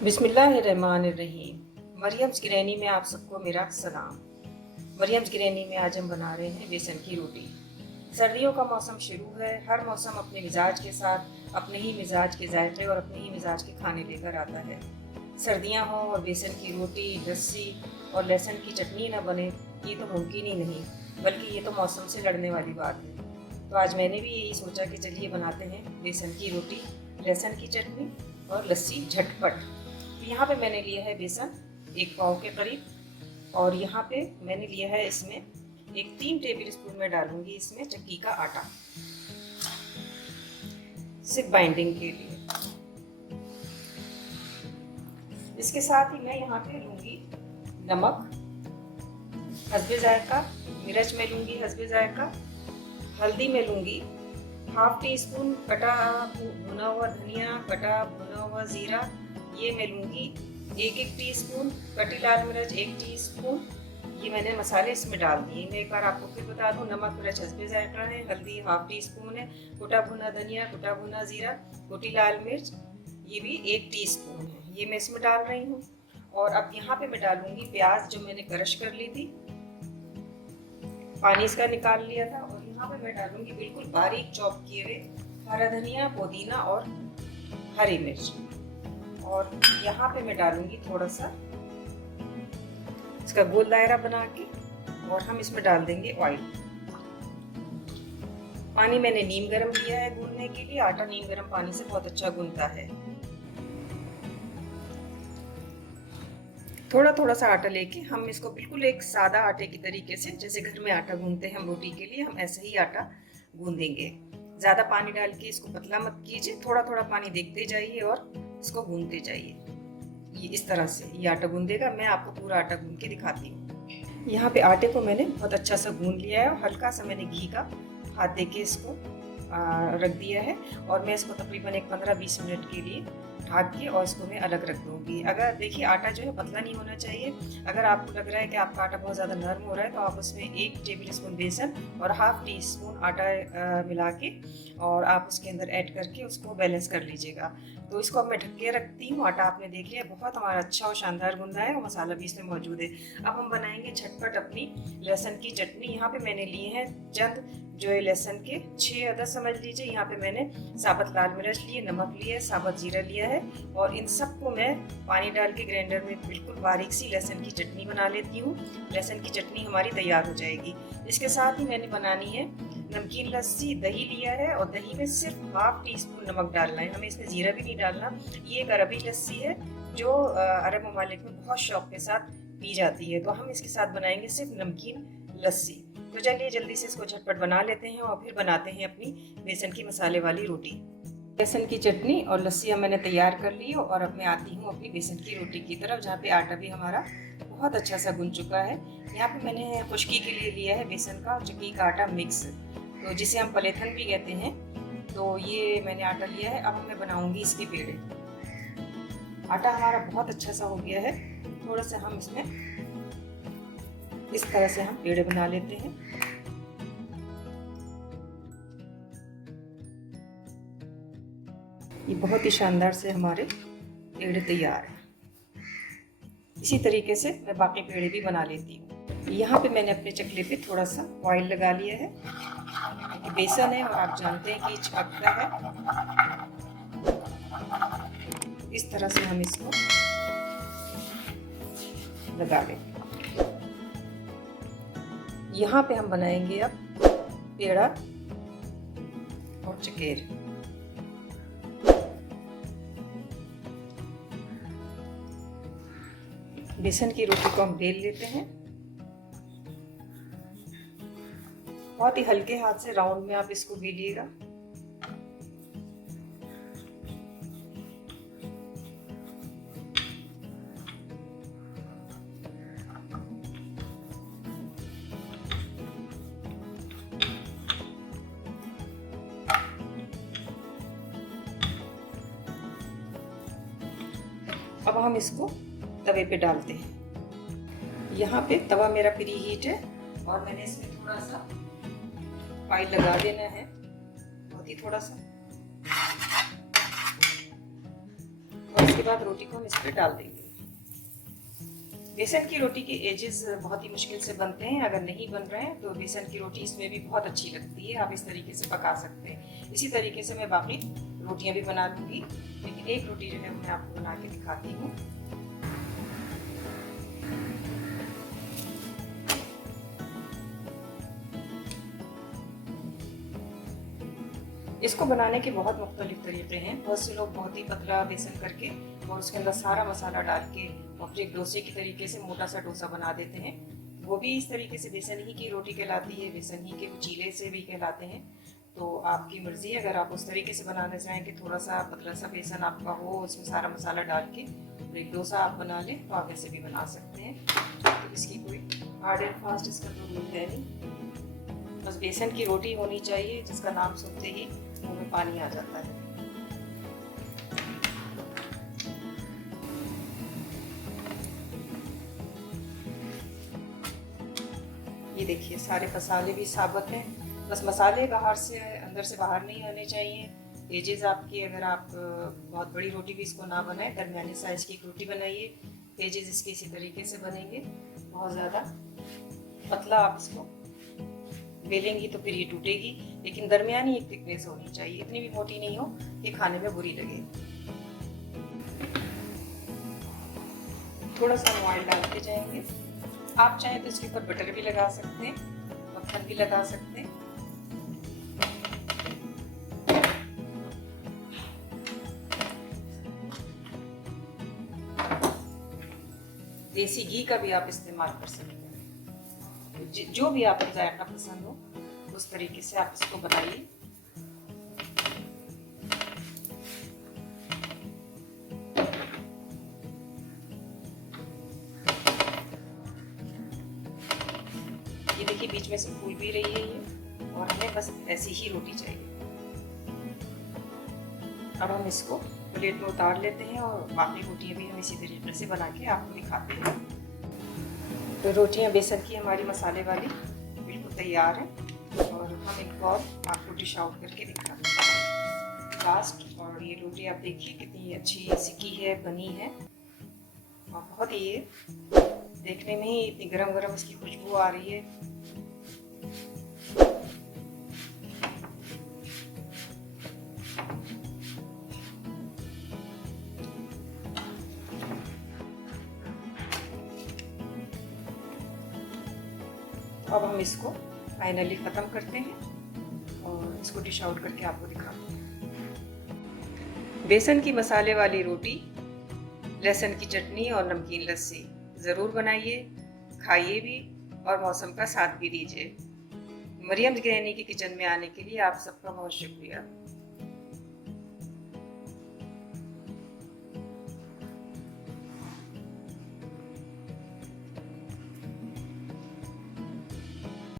बिस्मिल्लाहिर्रहमानिर्रहीम। मरियम्स गिरैनी में आप सबको मेरा सलाम। मरियम्स गिरैनी में आज हम बना रहे हैं बेसन की रोटी। सर्दियों का मौसम शुरू है। हर मौसम अपने मिजाज के साथ अपने ही मिजाज के जायके और अपने ही मिजाज के खाने लेकर आता है। सर्दियाँ हों और बेसन की रोटी, लस्सी और लहसुन की चटनी न बने, ये तो मुमकिन ही नहीं, बल्कि ये तो मौसम से लड़ने वाली बात है। तो आज मैंने भी यही सोचा कि चलिए बनाते हैं बेसन की रोटी, लहसुन की चटनी और लस्सी झटपट। यहाँ पे मैंने लिया है बेसन 1 पाव के करीब, और यहाँ पे मैंने लिया है इसमें 3 टेबल स्पून में डालूंगी इसमें चक्की का आटा, सिर्फ बाइंडिंग के लिए। इसके साथ ही मैं यहाँ पे लूंगी नमक हस्बे जायका, मिर्च में लूंगी हस्बे जायका, हल्दी में लूंगी ½ टी स्पून कटा भुना हुआ धनिया, कटा भुना हुआ जीरा, ये मैं लूँगी 1 टीस्पून कटी लाल मिर्च 1 टीस्पून। ये मैंने मसाले इसमें डाल दिए। मैं एक बार आपको फिर बता दूँ, नमक मिर्च हस्बे जायका है, हल्दी ½ टीस्पून है, कुटा भुना धनिया, कुटा भुना जीरा, कुटी लाल मिर्च ये भी 1 टीस्पून है, ये मैं इसमें डाल रही हूँ। और अब यहाँ पे मैं डालूंगी प्याज जो मैंने क्रश कर ली थी, पानी इसका निकाल लिया था। और यहाँ पे मैं डालूंगी बिल्कुल बारीक चॉप किए हुए हरा धनिया, पुदीना और हरी मिर्च। और यहाँ पे मैं डालूंगी थोड़ा सा इसका गोल दायरा बना के, और हम इसमें डाल देंगे ऑयल। पानी मैंने नीम गरम किया है गूंदने के लिए। आटा नीम गरम पानी से बहुत अच्छा गूंदता है। थोड़ा थोड़ा सा आटा लेके हम इसको बिल्कुल एक सादा आटे की तरीके से, जैसे घर में आटा गूंदते हैं हम रोटी के लिए, हम ऐसे ही आटा गूंदेंगे। ज़्यादा पानी डाल के इसको पतला मत कीजिए, थोड़ा थोड़ा पानी देखते जाइए और इसको गूंदते जाइए। ये इस तरह से ये आटा गूंदेगा। मैं आपको पूरा आटा गूंद के दिखाती हूँ। यहाँ पे आटे को मैंने बहुत अच्छा सा गूंद लिया है और हल्का सा मैंने घी का हाथ दे के इसको रख दिया है। और मैं इसको तकरीबन 15-20 मिनट के लिए ढक के और इसको मैं अलग रख दूंगी। अगर देखिए आटा जो है पतला नहीं होना चाहिए। अगर आपको लग रहा है कि आपका आटा बहुत ज़्यादा नरम हो रहा है तो आप उसमें 1 टेबल स्पून बेसन और ½ टीस्पून आटा मिला के और आप उसके अंदर ऐड करके उसको बैलेंस कर लीजिएगा। तो इसको अब मैं ढक के रखती हूँ। आटा आपने देख लिया बहुत हमारा अच्छा और शानदार गुंदा है और मसाला भी इसमें मौजूद है। अब हम बनाएंगे झटपट अपनी लहसुन की चटनी। यहाँ पे मैंने लिए हैं चंद जो है लहसुन के 6 अदद समझ लीजिए। यहाँ पे मैंने साबुत लाल मिर्च लिए, नमक लिया है, साबुत जीरा लिया है, और इन सबको मैं पानी डाल के ग्राइंडर में बिल्कुल बारीक सी लहसुन की चटनी बना लेती हूँ। लहसुन की चटनी हमारी तैयार हो जाएगी। इसके साथ ही मैंने बनानी है नमकीन लस्सी। दही लिया है और दही में सिर्फ ½ टीस्पून नमक डालना है, हमें इसमें जीरा भी नहीं डालना। ये एक अरबी लस्सी है जो अरब ममालिक में बहुत शौक के साथ पी जाती है। तो हम इसके साथ बनाएंगे सिर्फ नमकीन लस्सी। तो चलिए जल्दी से इसको झटपट बना लेते हैं और फिर बनाते हैं अपनी बेसन की मसाले वाली रोटी। बेसन की चटनी और लस्सी मैंने तैयार कर ली और अब मैं आती हूँ अपनी बेसन की रोटी की तरफ, जहाँ पे आटा भी हमारा बहुत अच्छा सा गूंद चुका है। यहाँ पे मैंने खुश्की के लिए लिया है बेसन का और चक्की का आटा मिक्स, तो जिसे हम पलेथन भी कहते हैं। तो ये मैंने आटा लिया है। अब मैं बनाऊंगी इसके पेड़े। आटा हमारा बहुत अच्छा सा हो गया है। थोड़ा सा हम इसमें इस तरह से हम पेड़े बना लेते हैं। ये बहुत ही शानदार से हमारे पेड़े तैयार हैं। इसी तरीके से मैं बाकी पेड़े भी बना लेती हूँ। यहाँ पे मैंने अपने चकले पे थोड़ा सा ऑयल लगा लिया है। बेसन है और आप जानते हैं कि चिपकता है। इस तरह से हम इसको लगा लेंगे। यहाँ पे हम बनाएंगे अब पेड़ा और चकेर। बेसन की रोटी को हम बेल लेते हैं। बहुत ही हल्के हाथ से राउंड में आप इसको बेलिएगा। अब हम इसको तवे पे डालते हैं। यहाँ पे तवा मेरा प्री हीट है और मैंने इसमें थोड़ा सा ऑयल लगा देना है, बहुत ही थोड़ा सा। और उसके बाद रोटी को हम इस पर डाल देंगे। बेसन की रोटी के एजेस बहुत ही मुश्किल से बनते हैं, अगर नहीं बन रहे हैं तो बेसन की रोटी इसमें भी बहुत अच्छी लगती है। आप इस तरीके से पका सकते हैं। इसी तरीके से मैं बाकी रोटियां भी बना लूँगी, लेकिन एक रोटी जो है मैं आपको बना के दिखाती हूँ। इसको बनाने के बहुत मुख्तलिफ तरीके हैं। बहुत से लोग बहुत ही पतला बेसन करके और उसके अंदर सारा मसाला डाल के और फिर एक डोसे की तरीके से मोटा सा डोसा बना देते हैं। वो भी इस तरीके से बेसन ही की रोटी कहलाती है, बेसन ही के चीले से भी कहलाते हैं। तो आपकी मर्ज़ी है, अगर आप उस तरीके से बनाना चाहें कि थोड़ा सा पतला सा बेसन आपका हो, उसमें सारा मसाला डाल के और एक डोसा आप बना लें, तो आप ऐसे भी बना सकते हैं। तो इसकी कोई हार्ड एंड फास्ट इसका तो रूल है नहीं, बस बेसन की रोटी होनी चाहिए जिसका नाम सुनते ही मुंह में पानी आ जाता है। ये देखिए सारे मसाले भी साबुत हैं, बस मसाले बाहर से अंदर से बाहर नहीं आने चाहिए। एजेस आपकी, अगर आप बहुत बड़ी रोटी भी इसको ना बनाएं, दरमियाने साइज की एक रोटी बनाइए, एजेस इसके इसी तरीके से बनेंगे। बहुत ज़्यादा पतला आप इसको बेलेंगी तो फिर ये टूटेगी, लेकिन दरमियानी एक थिकनेस होनी चाहिए, इतनी भी मोटी नहीं हो कि खाने में बुरी लगे। थोड़ा सा ऑयल डालते जाएंगे। आप चाहें तो इसके ऊपर बटर भी लगा सकते हैं, मक्खन भी लगा सकते हैं। देसी घी का भी आप इस्तेमाल कर सकते हैं। जो भी आपको जायका पसंद हो उस तरीके से आप इसको बनाइए। ये देखिए बीच में से फूल भी रही है ये, और हमें बस ऐसी ही रोटी चाहिए। अब हम इसको प्लेट में उतार लेते हैं और बाकी रोटियां भी हम इसी तरीके से बना के आपको दिखाते हैं। तो रोटियां बेसन की हमारी मसाले वाली बिल्कुल तैयार हैं, और हम एक और आपको डिश आउट करके दिखाते हैं लास्ट। और ये रोटी आप देखिए कितनी अच्छी सिकी है, बनी है, और बहुत ही ये देखने में ही इतनी गरम गरम इसकी खुशबू आ रही है। अब हम इसको फाइनली ख़त्म करते हैं और इसको डिश आउट करके आपको दिखाते हैं। बेसन की मसाले वाली रोटी, लहसुन की चटनी और नमकीन लस्सी ज़रूर बनाइए, खाइए भी और मौसम का साथ भी दीजिए। मरियम गृहिणी की किचन में आने के लिए आप सबका बहुत शुक्रिया।